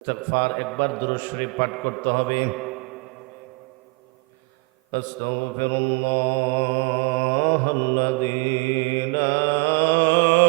ইস্তেগফার একবার দুরূদ শরীফ পাঠ করতে হবে أستغفر الله الذي لا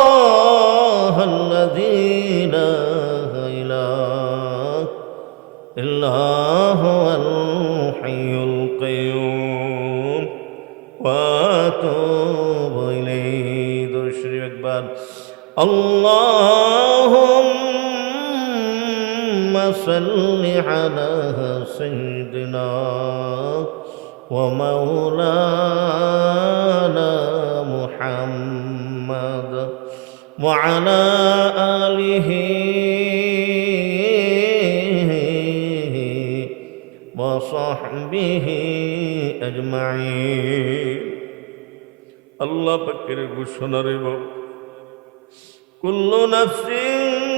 اللهم صل على سيدنا ومولانا محمد وعلى آله وصحبه أجمعين الله بكر بشنا ربه কুল্লু নাফসিন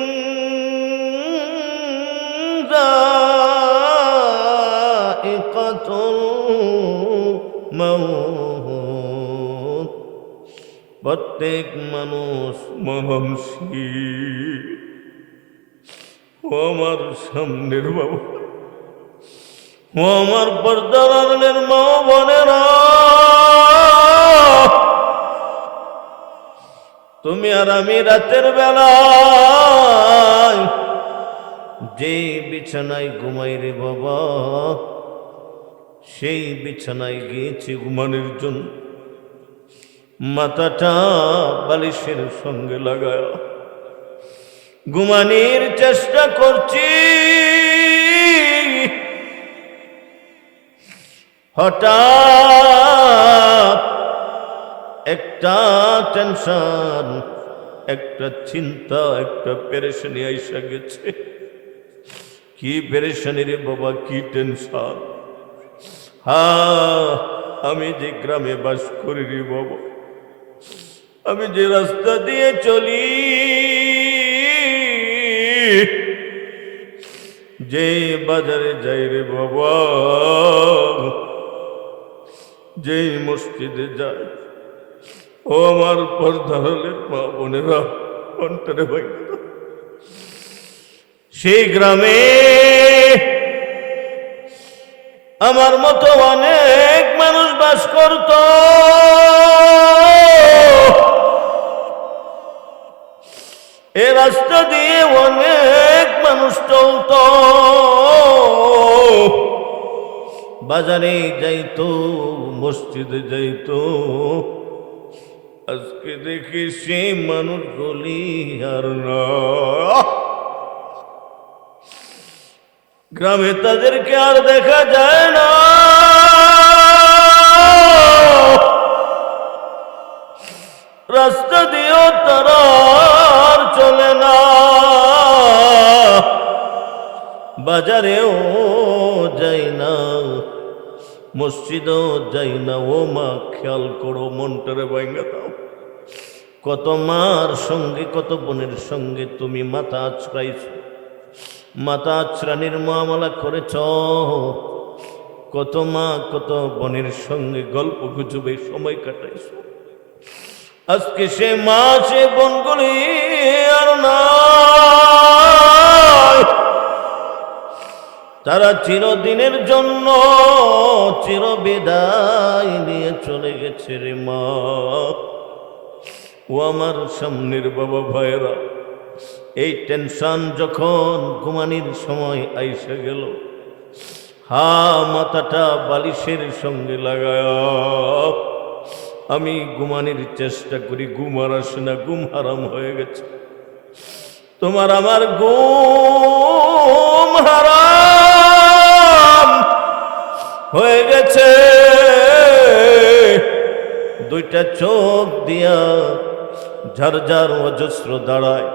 প্রত্যেক মানুষ মরণশীল ও আমার সামনের বাবু। ও আমার পর্দারের মা বোনেরা। তুমি আর আমি রাতের বেলায় যে বিছানায় ঘুমাই রে বাবা, সেই বিছানায় গিয়েছি ঘুমানোর জন্য। মাথাটা বালিশের সঙ্গে লাগায় ঘুমানির চেষ্টা করছি। হঠাৎ একটা টেনশন, একটা চিন্তা, একটা পেরেশানি আইসা গেছে। কি পেরেশানি রে বাবা, কি টেনশন। হা, আমি যে গ্রামে বাস করি রে বাবা, আমি যে রাস্তা দিয়ে চলি, যে বাজারে যাই রে বাবা, যেই মসজিদে যায় ও আমার পর্দারের মা বোনেরা, অন্তরে ভাই সেই গ্রামে আমার মতো অনেক মানুষ বাস করত। এ রাস্তা দিয়ে অনেক মানুষ চলত। বাজারে যাইতো, মসজিদে যাইতো আজকে দেখি সে মানুষগুলি আর না। গ্রামে তাদেরকে আর দেখা যায় না। রাস্তা দিয়েও তারা আর চলে না। বাজারেও যাই না, মসজিদেও যাই না। ও মা খেয়াল করো, মনটারে ভাঙ্গা দাও। কত মার সঙ্গে, কত বোনের সঙ্গে তুমি মাথা আছড়াইছ। মাথা আছড়ানির মামলা করেছ। কত মা, কত বোনের সঙ্গে গল্প গুজবে, সময় কাটাইছ। আজকে সে মা, সে বোনগুলি আর না তারা চিরদিনের জন্য চির বিদায় নিয়ে চলে গেছে রে মা। ও আমার সামনের বাবা ভাইরা এই টেনশন যখন ঘুমানির সময় আইসে গেল, হা, মাথাটা বালিশের সঙ্গে লাগায় আমি ঘুমানির চেষ্টা করি, ঘুম আর আসে না, ঘুম হারাম হয়ে গেছে। তোমার আমার ঘুম হারাম হয়ে গেছে। দুইটা চোখ দিয়া ঝরঝর অজস্র দাঁড়ায়।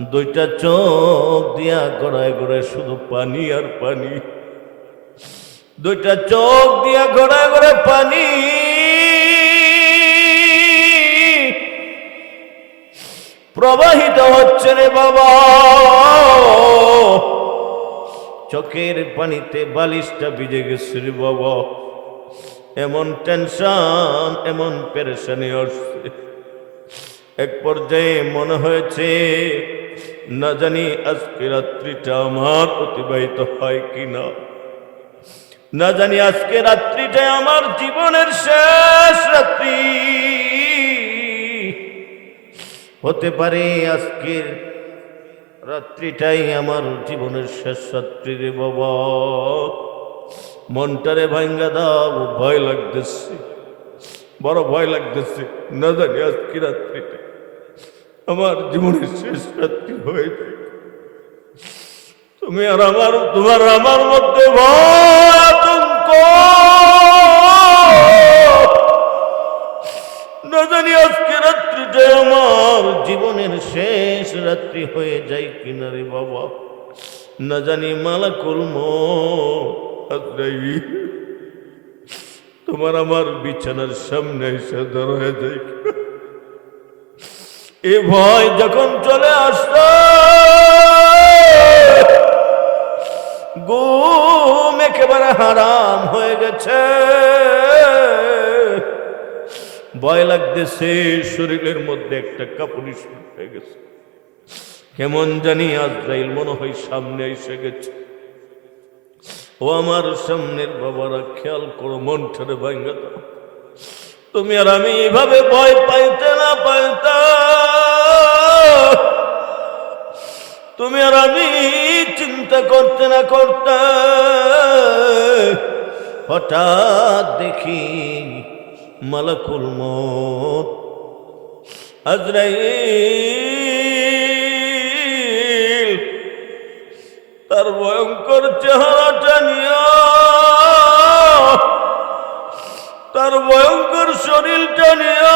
দুইটা চোখ দিয়া গড়ায় গড়ায় শুধু পানি আর পানি। দুইটা চোখ দিয়া গড়ায় গড়ায় পানি। প্রবাহিত হচ্ছে রে বাবা। চোখের পানিতে বালিশটা ভিজে গেছে রে বাবা। এমন টেনশন, এমন পেরেশানি আসছে। এক পর্যায়ে মনে হয়েছে, না জানি আজকে রাত্রিটা আমার অতিবাহিত হয় কিনা। না জানি আজকে রাত্রিটা আমার জীবনের শেষ রাত্রি। হতে পারে আজকের রাত্রিটাই আমার জীবনের শেষ রাত্রি রে বাবা। মনটারে ভাঙ্গা দাও, ভয় লাগতেছে। বড় ভয় লাগতেছে, না জানি আজকে রাত্রিটা আমার জীবনের শেষ রাত্রি হয়েছে তুমি আর আমার, তোমার আমার মধ্যে আতঙ্ক। না জানি আজকে রাত্রিটা আমার জীবনের শেষ রাত্রি হয়ে যায় কিনা রে বাবা। না জানি মালাকুল মাই তোমার আমার বিছানার সামনে এসে দাঁড়ায় যায় কিনা। এ ভয় যখন চলে আসত, ঘুম একেবারে হারাম হয়ে গেছে। ভয় লাগতেছে, শরীরের মধ্যে একটা কাপুরি শুরু হয়ে গেছে। কেমন জানি আজরাইল মনে হয় সামনে এসে গেছে। ও আমার সামনের বাবারা, খেয়াল করো, মনটারে ভাঙ্গা দাও। তুমি আর আমি এইভাবে ভয় পাইতে না পাইতা তুমি আর আমি চিন্তা করতে না করতে হঠাৎ দেখি মালাকুল মত তার ভয়ঙ্কর চেহারাটা নিয়ে তার ভয়ঙ্কর শরীরটা নিয়ে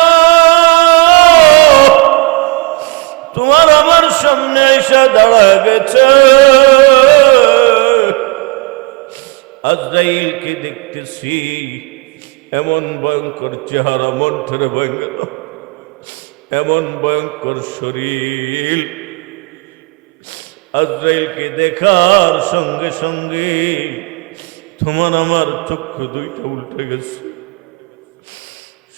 তোমার আমার সামনে এসে দাঁড়ায় গেছে। আজরাইলকে দেখতেছি, এমন ভয়ঙ্কর চেহারা মন ঠেরে ভেঙে এমন ভয়ঙ্কর শরীর। আজরাইলকে দেখার সঙ্গে সঙ্গে তোমার আমার চক্ষু দুইটা উল্টে গেছে।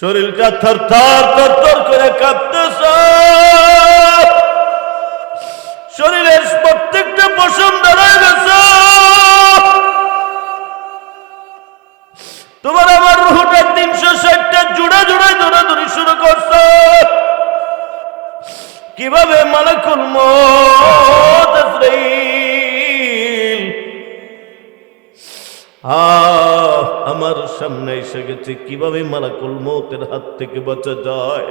শরীরটা থর থর থর করে কাঁপতেছে। শরীরের প্রত্যেকটা পশম দাঁড়ায় গেছে। তোমার আমার রুহটা তিনশো ষাটটা জুড়ে জুড়ে দৌড়াদৌড়ি শুরু করছে। কীভাবে মালাকুল মত আমার সামনে এসে গেছে। কীভাবে মালাকুল মৌতের হাত থেকে বাঁচা যায়?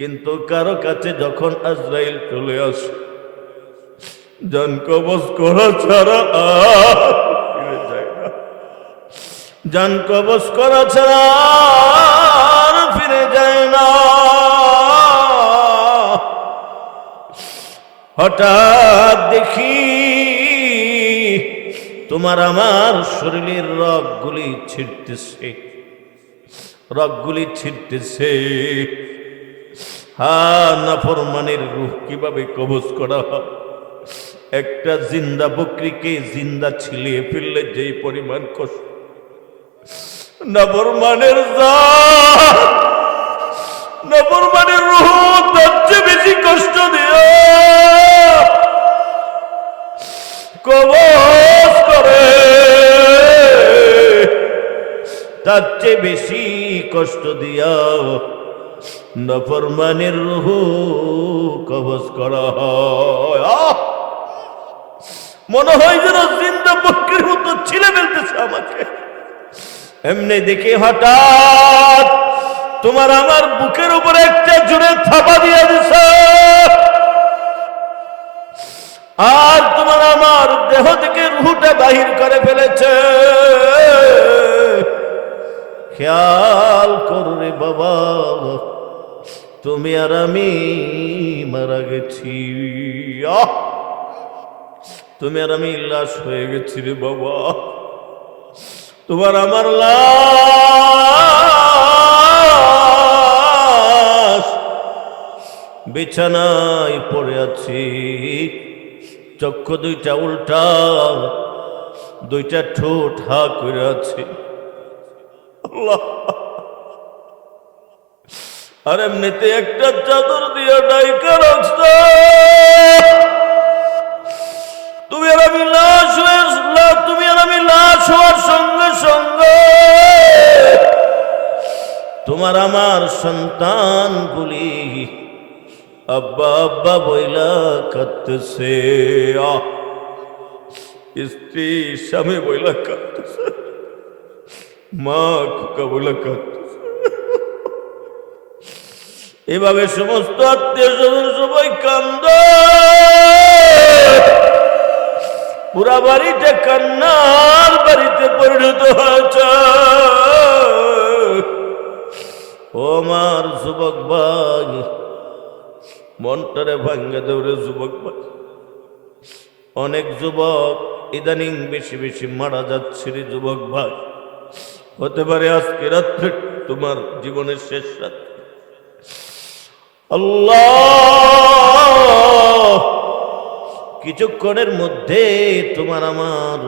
কিন্তু কারও কাছে যখন আজরাইল চলে আসে, জন কবজ করা ছাড়া জান কবজ করা ছাড়া ফিরে যায় না। হঠাৎ দেখি তোমার আমার শরীরের রগগুলি ছিটতেছে রগগুলি ছিটতেছে। হা নাফরমানের রূহ কীভাবে কবজ করা হয়? একটা জিন্দা বকরিকে জিন্দা ছিলিয়ে ফেললে যেই পরিমাণ কষ্ট। নবরমানের নবরমানের রূহ তার চেয়ে বেশি কষ্ট দিও কবজ করে। তার চেয়ে বেশি কষ্ট দিয়াও নফরমানের রুহ কবজ করা হয়! মনে হয় যেন জিন্দা বক্রির মতো ছিলে ফেলতেছে আমাকে। এমনি দেখে হঠাৎ তোমার আমার বুকের উপরে একটা জোরে থাপা দিয়ে দিছে। আর তোমার আমার দেহ থেকে রুহুটা বাহির করে ফেলেছে। খেয়াল করো রে বাবা। তুমি আর আমি মারা গেছি! তুমি আর আমি লাশ হয়ে গেছি রে বাবা। তোমার আমার লাশ বিছানায় পড়ে আছি। চক্ষু দুইটা উল্টা, দুইটা ঠোঁট হা করে আছে। আল্লাহ! আর এমনিতে একটা চাদর দিয়ে ডাইকা রাখছ তুমি আর আমি লাশ হয়ে তুমি আর আমি লাশ হওয়ার সঙ্গে সঙ্গে তোমার আমার সন্তানগুলি আব্বা আব্বা বইলা কাঁদতেছে। স্ত্রী স্বামী বইলা কাঁদতেছে। মা খোকা বইলা কাঁদতেছে। এভাবে সমস্ত আত্মীয় স্বজন সবাই কান্দ। পুরা বাড়িটা কান্নার বাড়িতে পরিণত হয়েছে। ও যুবক ভাই যুবক ভাই। অনেক যুবক ইদানিং বেশি বেশি মারা যুবক ভাই। হতে পারে আজকে রাত্রে তোমার জীবনের শেষ রাত। আল্লাহ। কিছুক্ষণের মধ্যে তোমার আমার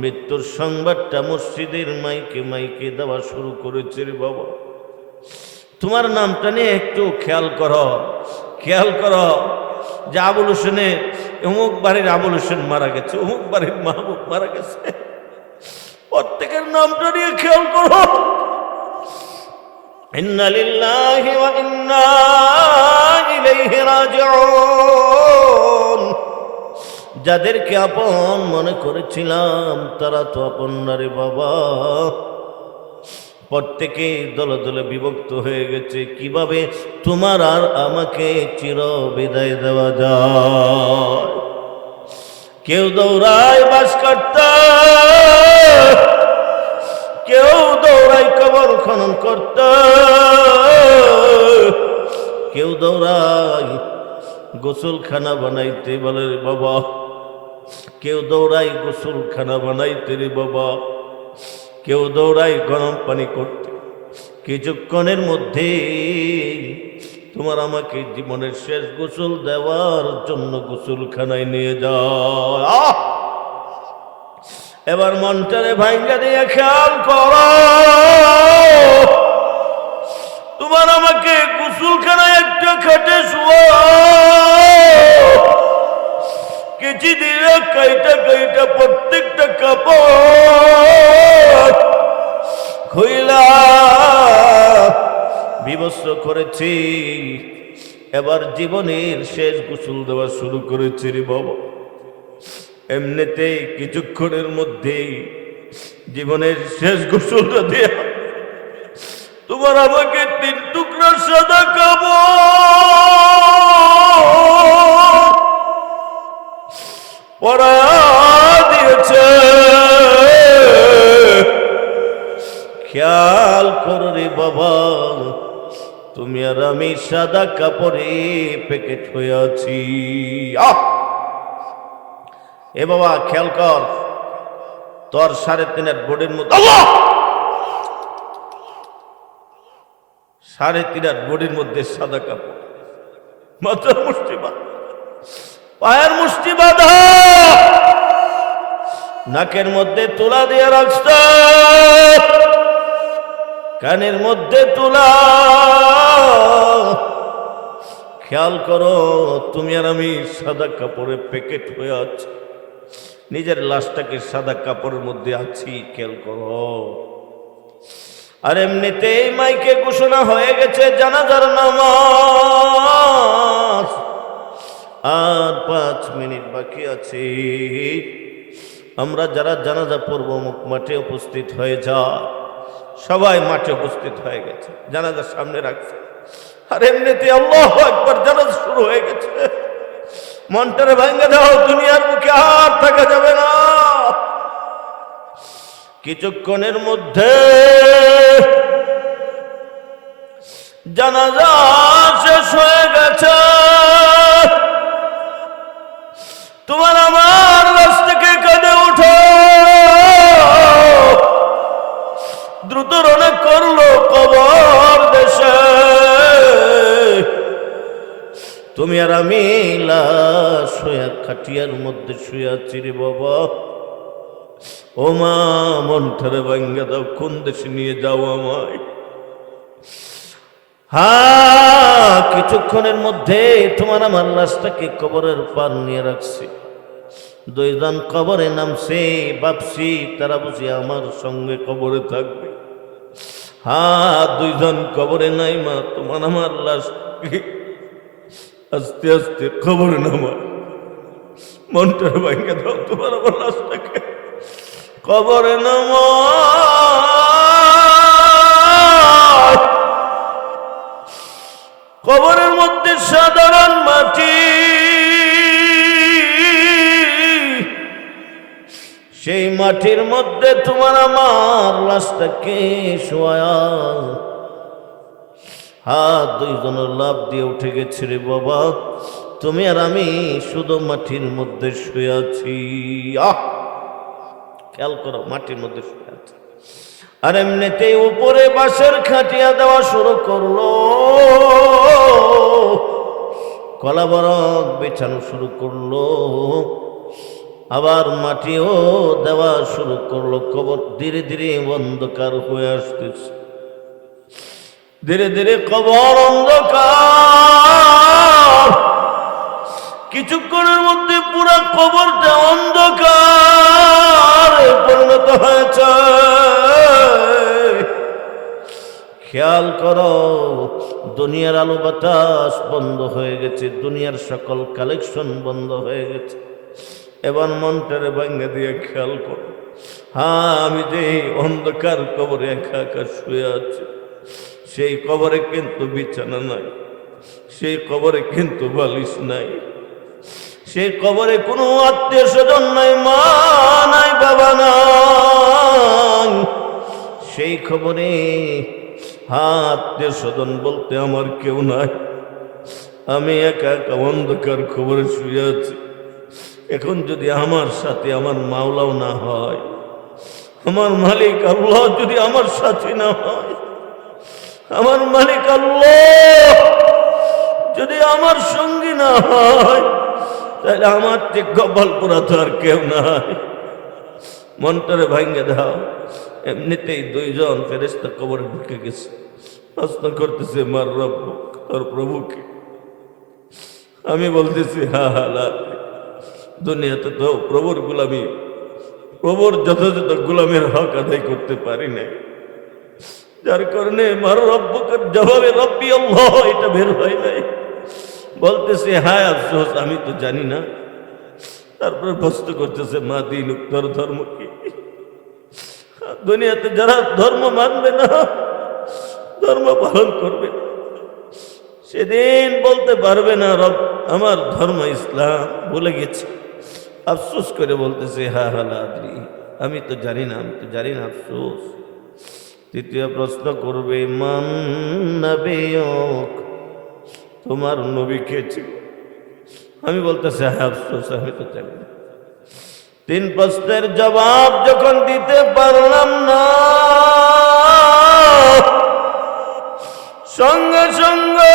মৃত্যুর সংবাদটা মসজিদের মাইকে মাইকে দেওয়া শুরু করেছে রে বাবা। তোমার নামটা নিয়ে একটু খেয়াল করো খেয়াল করো যে আবুল হোসেনে, অমুক বাড়ির আবুল হোসেন মারা গেছে, অমুক বাড়ির মাহবুব মারা গেছে। প্রত্যেকের নামটা নিয়ে খেয়াল করো। লিল্লাহি ওয়া ইন্না ইলাইহি রাজিউন যাদেরকে আপন মনে করেছিলাম, তারা তো আপন না রে বাবা। প্রত্যেকে দলে দলে বিভক্ত হয়ে গেছে। কীভাবে তোমার আর আমাকে চির বিদায় দেওয়া যায়? কেউ দৌড়ায় বাস করতে কেউ দৌড়ায় কবর খনন করতে কেউ দৌড়াই গোসলখানা বানাইতে বলে রে বাবা। কেউ দৌড়াই গোসলখানা বানাইতে রে বাবা। কেউ দৌড়াই গরম পানি করতে। কিছুক্ষণের মধ্যে তোমার আমাকে জীবনের শেষ গোসল দেওয়ার জন্য গোসলখানায় নিয়ে যাও এবার মনটারে ভাঙ্গা দিয়ে খেয়াল কর। তোমার আমাকে গোসলখানায় একটা খাটে প্রত্যেকটা কাপড় করেছি। এবার জীবনের শেষ গোসল দেওয়া শুরু করেছি রে বাবা। এমনিতে কিছুক্ষণের মধ্যেই জীবনের শেষ গোসলটা দিয়ে। তোমার আমাকে আর আমি সাদা কাপড়ে প্যাকেট হয়ে! এ বাবা, খেয়াল কর, তোর সাড়ে তিনের বোর্ডের আল্লাহ! সাড়ে তিন হাত বডির মধ্যে সাদা কাপড়। মাথার মুষ্টি পায়ের মুষ্টি নাকের মধ্যে তুলা দিয়ে রাখছ। কানের মধ্যে তুলা। খেয়াল করো, তুমি আর আমি সাদা কাপড়ে প্যাকেট হয়ে আছি। নিজের লাশটাকে সাদা কাপড়ের মধ্যে আছি, খেয়াল করো। আর এমনিতেই মাইকে ঘোষণা হয়ে গেছে জানাজার নামাজ। আর পাঁচ মিনিট বাকি আছে। আমরা যারা জানাজা পড়ব মুখ মাঠে উপস্থিত হয়ে যা সবাই মাঠে উপস্থিত হয়ে গেছে জানাজার সামনে রাখছে। আর এমনিতে আল্লাহ একবার জানাজা শুরু হয়ে গেছে। মনটারে ভেঙে দাও, দুনিয়ার মুখে আর থাকা যাবে না। কিছুক্ষণের মধ্যে জানাজা শেষ হয়ে গেছে। আর আমি লাশ খাটিয়ার মধ্যে শুয়ে আছি রে বাবা। ও মা, মনটারে ভাঙ্গা দাও, কোন দেশে নিয়ে যাও আমায়। হ্যাঁ কিছুক্ষণের মধ্যে তোমার আমার লাশটাকে কবরের পার নিয়ে রাখছি। দুইজন কবরে নামছে বাপসি তারা বুঝি আমার সঙ্গে কবরে থাকবে। হা, দুইজন কবরে নাই মা, তোমার আমার লাশ। আস্তে আস্তে খবর নামা। মনটার ভাঙ্গে দাও, তোমার আমার লাশটাকে। কবরে নামা। কবরের মধ্যে সাধারণ মাটি। সেই মাটির মধ্যে তোমার আমার লাশটাকে শোয়া। হাত দুইজনের লাভ দিয়ে উঠে গেছে রে বাবা। তুমি আর আমি শুধু মাটির মধ্যে শুয়ে আছি। আহ! খেয়াল করো, মাটির মধ্যে শুয়ে আছি। আর এমনিতেই উপরে বাঁশের খাটিয়া দেওয়া শুরু করল। কলা বরক বেছানো শুরু করল। আবার মাটিও দেওয়া শুরু করল। কবর ধীরে ধীরে অন্ধকার হয়ে আসতেছে। ধীরে ধীরে কবর অন্ধকার। কিছুক্ষণের মধ্যে পুরো কবরটা অন্ধকার পরিণত হয়েছে। খেয়াল করো, দুনিয়ার আলো বাতাস বন্ধ হয়ে গেছে, দুনিয়ার সকল কালেকশন বন্ধ হয়ে গেছে। এবার মনটারে ভাঙ্গা দিয়ে খেয়াল করো। হ্যাঁ আমি যে অন্ধকার কবরে একা একা শুয়ে আছি। সেই কবরে কিন্তু বিছানা নাই, সেই কবরে কিন্তু বালিশ নাই, সেই কবরে কোনো আত্মীয় স্বজন নাই, মা নাই, বাবা নাই। সেই খবরে আত্মীয় স্বজন বলতে আমার কেউ নাই। আমি একা একা অন্ধকার খবরে শুয়ে আছি। এখন যদি আমার সাথে আমার মাওলাও না হয়, আমার মালিক আল্লাহ যদি আমার সাথে না হয় আমার মালিক আল্লাহ। যদি আমার সঙ্গী না হয়, তাহলে আমার যে পোড়া তো আর কেউ নাই। মনটারে ভাঙ্গে দাও। এমনিতেই দুইজন ফেরেস্তা কবরে ঢুকে গেছে। প্রশ্ন করতেছে, মার রব, তোর প্রভুকে। আমি বলতেছি, হা হা, লা। দুনিয়াতে তো প্রভুর গুলামি, প্রভুর যথাযথ গুলামের হক আদায় করতে পারি নাই। যার কারণে মার রব্বকের জবাবে, রব্বি আল্লাহ, এটা বের হয় নাই। বলতেছে, হায়, আফসোস, আমি তো জানি না। তারপরে প্রশ্ন করতেছে, মা দিন উত্তর ধর্ম কি? দুনিয়াতে যারা ধর্ম মানবে না, ধর্ম পালন করবে সেদিন বলতে পারবে না, রব, আমার ধর্ম ইসলাম বলে গেছে। আফসোস করে বলতেছে, হা হালাদ্রি আমি তো জানি না, আমি তো জানি না, আফসোস। তৃতীয় প্রশ্ন করবে, মান তোমার নবী কে আমি বলতেছি হ্যাঁ আফসোস, আমি তো তিন প্রশ্নের জবাব যখন দিতে পারলাম না, সঙ্গে সঙ্গে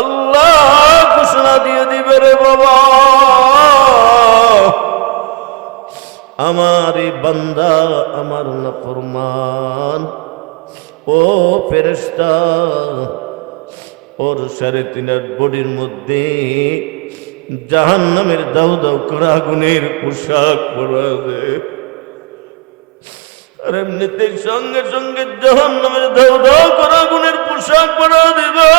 আল্লাহ ঘোষণা দিয়ে দিবে রে বাবা। আমার এই বান্দা, আমার নাফরমান। ও ফেরেস্তা ওর সাড়ে তিন আট বডির মধ্যে জাহান নামের দাউ দাউ করা আগুনের পোশাক পরা আর এমনিতে সঙ্গে সঙ্গে জাহান নামের দাউ দাউ করা আগুনের পোশাক পরা দেবে।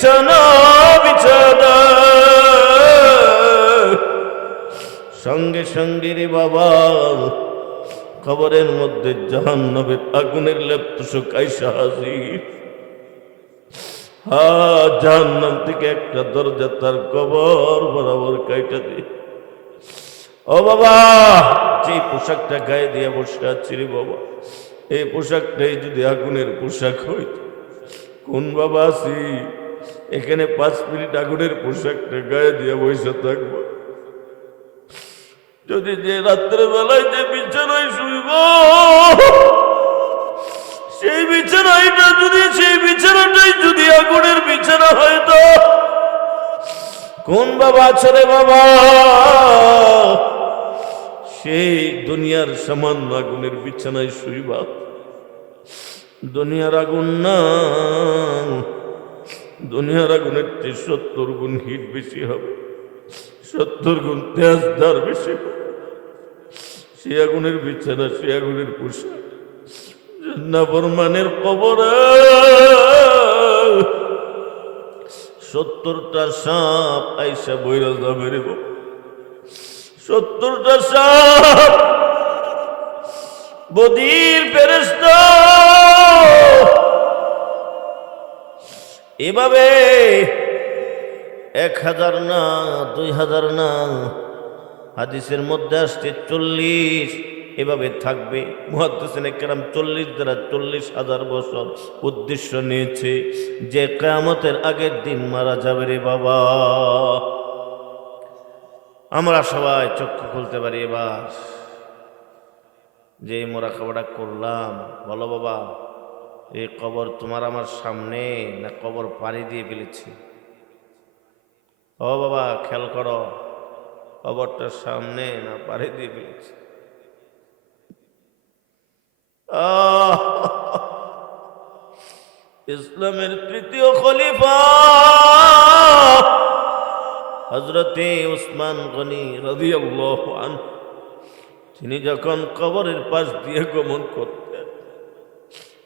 বিছানা বিছানা সঙ্গে সঙ্গে রে বাবা খবরের মধ্যে জাহান্নবের আগুনের লেপ্ত শুকাই হাজির হা, জাহান্নাম থেকে একটা দরজা তার কবর বরাবর কাইটা দিয়ে ও বাবা, যে পোশাকটা গায়ে দিয়ে বসে আছি রে বাবা, এই পোশাকটাই যদি আগুনের পোশাক হইত, কোন বাবা আছি? এখানে পাঁচ মিনিট আগুনের পোশাকটা গায়ে দিয়ে বসে থাকব। যদি যে রাত্রে বেলায় যে বিছানায় শুইব, সেই বিছানাইটা যদি, সেই বিছানাটাই যদি আগুনের বিছানা হয়তো কোন বাবা আছে রে বাবা? সেই দুনিয়ার সামান্য আগুনের বিছানায় শুইবা। দুনিয়ার আগুন না। দুনিয়ার আগুনের চেয়ে সত্তর গুণ হিট বেশি হবে, সত্তর গুণ তেজদার বেশি হবে। সে আগুনের বিছানা, সে আগুনের পোশাক নাফরমানের কবরে। সত্তরটা সাপ আইসা বৈরা যাবে রে সত্তরটা সাপ, বদির ফেরেস্তা এভাবে এক হাজার না, দুই হাজার না, হাদিসের মধ্যে আসছে চল্লিশ, এভাবে থাকবে। মহাদিসেন কেরাম চল্লিশ দ্বারা চল্লিশ হাজার বছর উদ্দেশ্য নিয়েছে যে কেয়ামতের আগের দিন মারা যাবে রে বাবা। আমরা সবাই চক্ষু খুলতে পারি এবার। যে মোরা খাবারটা করলাম, বলো বাবা। এই কবর তোমার আমার সামনে না কবর পানি দিয়ে ফেলেছি। ও বাবা, খেয়াল করো কবরটার সামনে না পানি দিয়ে ফেলেছি! ইসলামের তৃতীয় খলিফা। হজরতে উসমান গনি আনহু, তিনি যখন কবরের পাশ দিয়ে গমন করতেন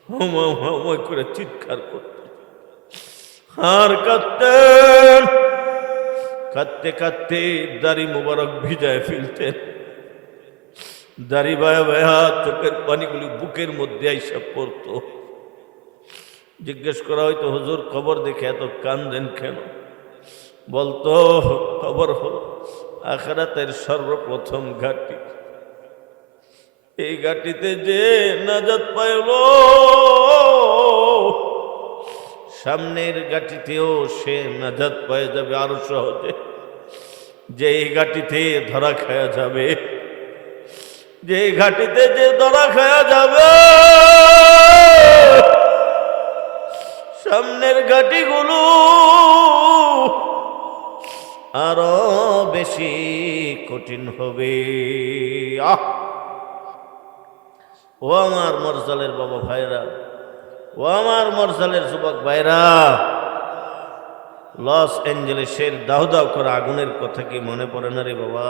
হামা হামা করে চিৎকার করতেন আর কাঁদতেন কাঁদতে কাঁদতে দাড়ি মুবারক ভিজায় ফেলতেন দাড়ি বায়া বায়া চোখের পানিগুলি বুকের মধ্যে আইসা পড়তো জিজ্ঞেস করা হয়তো হজুর খবর দেখে এত কান্দেন কেন বলতো, খবর হল, আখরাতের সর্বপ্রথম ঘাটি। এই ঘাটিতে যে নাজাত পাইল, সামনের গাটিতেও সে নাজাত পায়ে যাবে আরও সহজে। যে এই ঘাটিতে ধরা খায়া যাবে, যে ঘাটিতে যে ধরা খায়া যাবে, সামনের ঘাটিগুলো আরও বেশি কঠিন হবে। আহ! ও আমার মরজালের বাবা ভাইরা, ও আমার মরজালের যুবক ভাইরা, লস অ্যাঞ্জেলেসের দাউ দাউ করা আগুনের কথা কি মনে পড়ে না রে বাবা?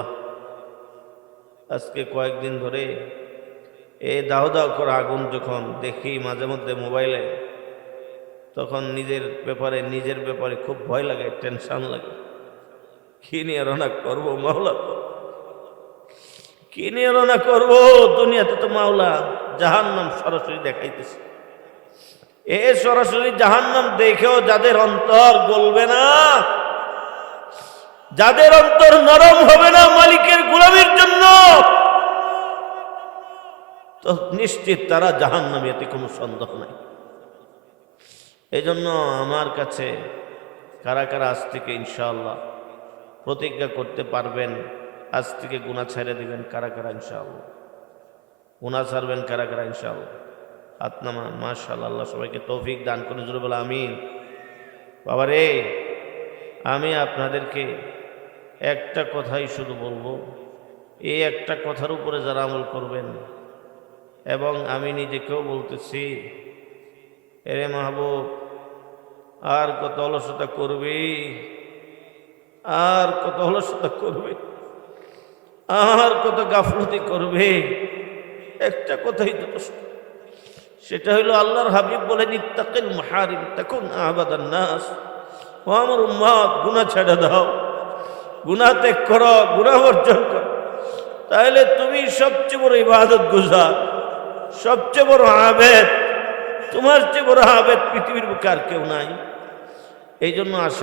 আজকে কয়েকদিন ধরে এই দাউ দাউ করা আগুন যখন দেখি মাঝে মধ্যে মোবাইলে, তখন নিজের ব্যাপারে নিজের ব্যাপারে খুব ভয় লাগে, টেনশন লাগে। কি নিয়ে রওনা করব মাওলা? কি নিয়ে রওনা করব? দুনিয়াতে তো মাওলা জাহান নাম সরাসরি দেখাইতেছে। এ সরাসরি জাহান নাম দেখেও যাদের অন্তর গলবে না, যাদের অন্তর নরম হবে না মালিকের গোলামির জন্য, তো নিশ্চিত তারা জাহান নামে এতে কোনো সন্দেহ নাই। এই জন্য আমার কাছে কারা কারা আজ থেকে ইনশাআল্লাহ প্রতিজ্ঞা করতে পারবেন, আজ থেকে গুণা ছেড়ে দিবেন, কারা কারা ইনশাআল্লাহ। গুণা ছাড়বেন কারা কারা, ইনশাআল্লাহ। আত্মামা মাশাআল্লাহ, আল্লাহ সবাইকে তৌফিক দান করে জুড়ে বলে, আমিন। বাবা রে আমি আপনাদেরকে একটা কথাই শুধু বলব। এই একটা কথার উপরে যারা আমল করবেন, এবং আমি নিজেকেও বলতেছি, এরে মাহবুব, আর কত অলসতা করবি? আর কত অলসতা করবে? আর কত গাফলতি করবে? একটা কথাই যথেষ্ট সেটা হইল আল্লাহর হাবিব বলেন, ইত্তাকিল মাহারিম তখন আবাদান নাস। ও আমার উম্মাদ, গুনাহ ছেড়ে দাও। গুনাহ ত্যাগ করো, গুনাহ বর্জন করো। তাহলে তুমি সবচেয়ে বড় ইবাদত গুজার, সবচেয়ে বড় আবেদ। তোমার চেয়ে বড় আবেদ পৃথিবীর বুকে আর কেউ নাই। এই জন্য